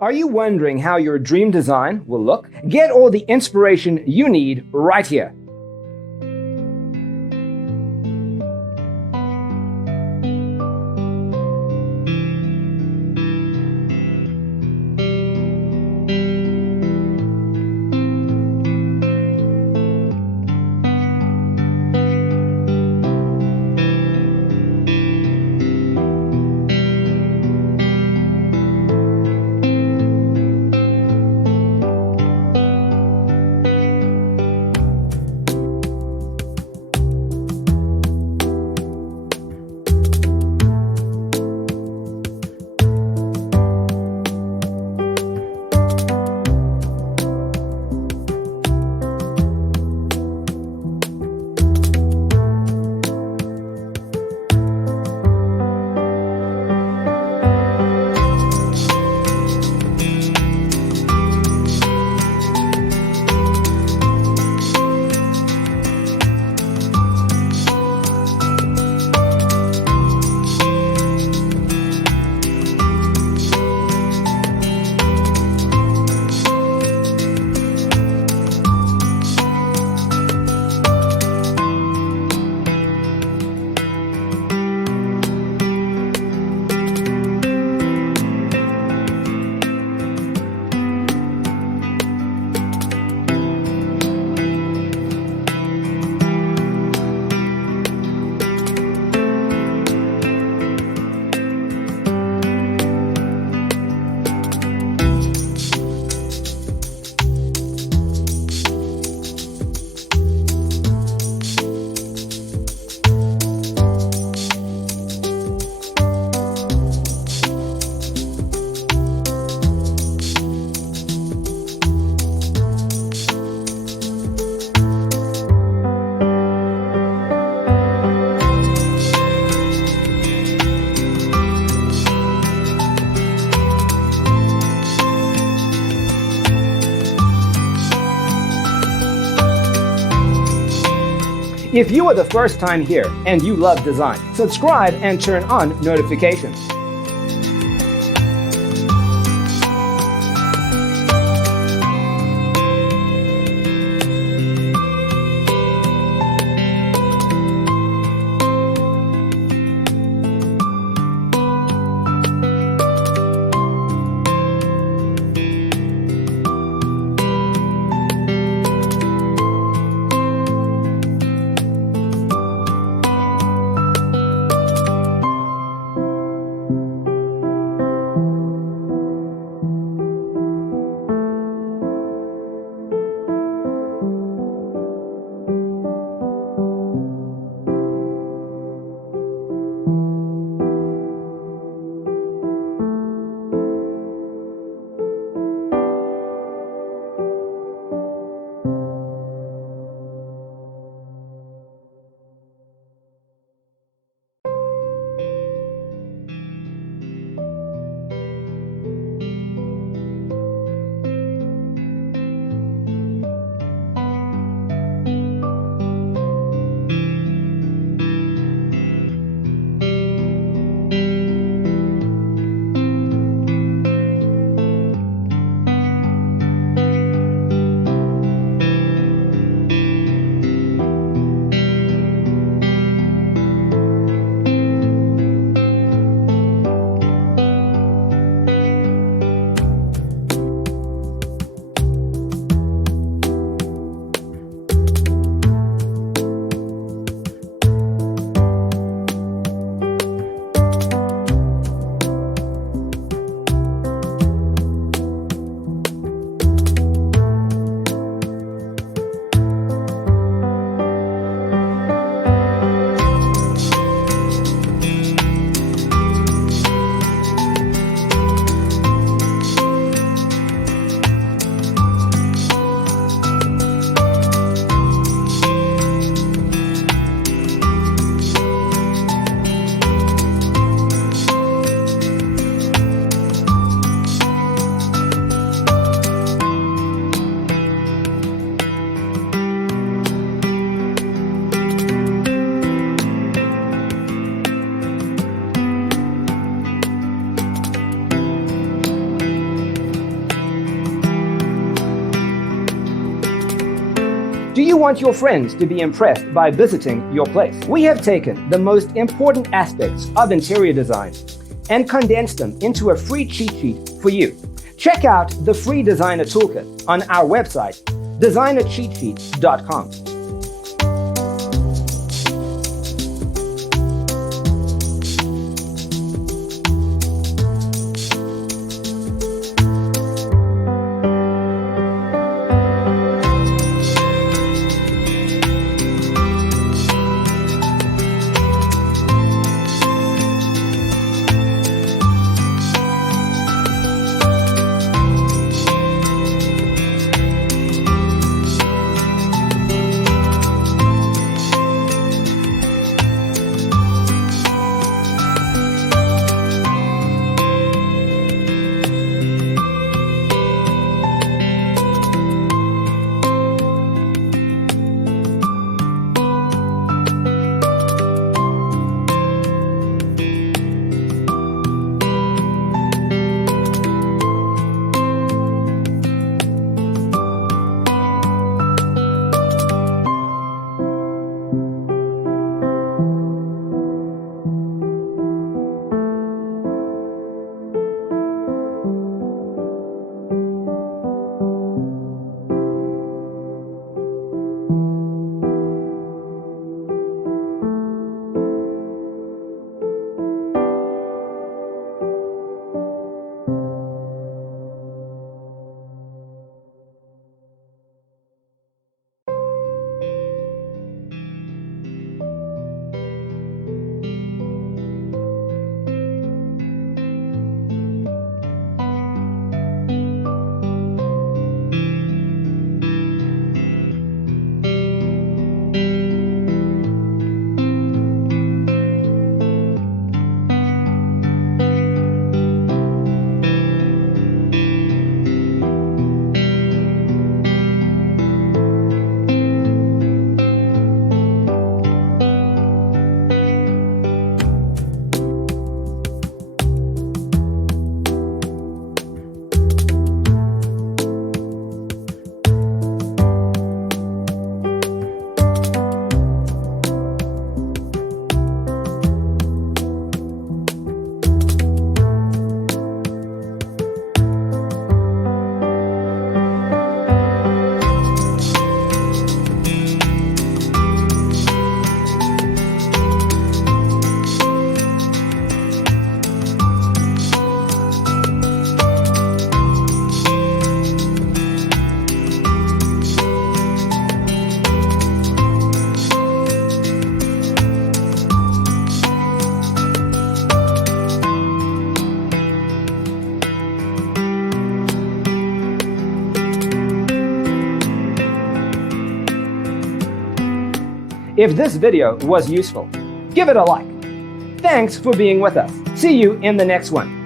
Are you wondering how your dream design will look? Get all the inspiration you need right here. If you are the first time here and you love design, subscribe and turn on notifications. Do you want your friends to be impressed by visiting your place? We have taken the most important aspects of interior design and condensed them into a free cheat sheet for you. Check out the free designer toolkit on our website, designercheatsheet.com. If this video was useful, give it a like. Thanks for being with us. See you in the next one.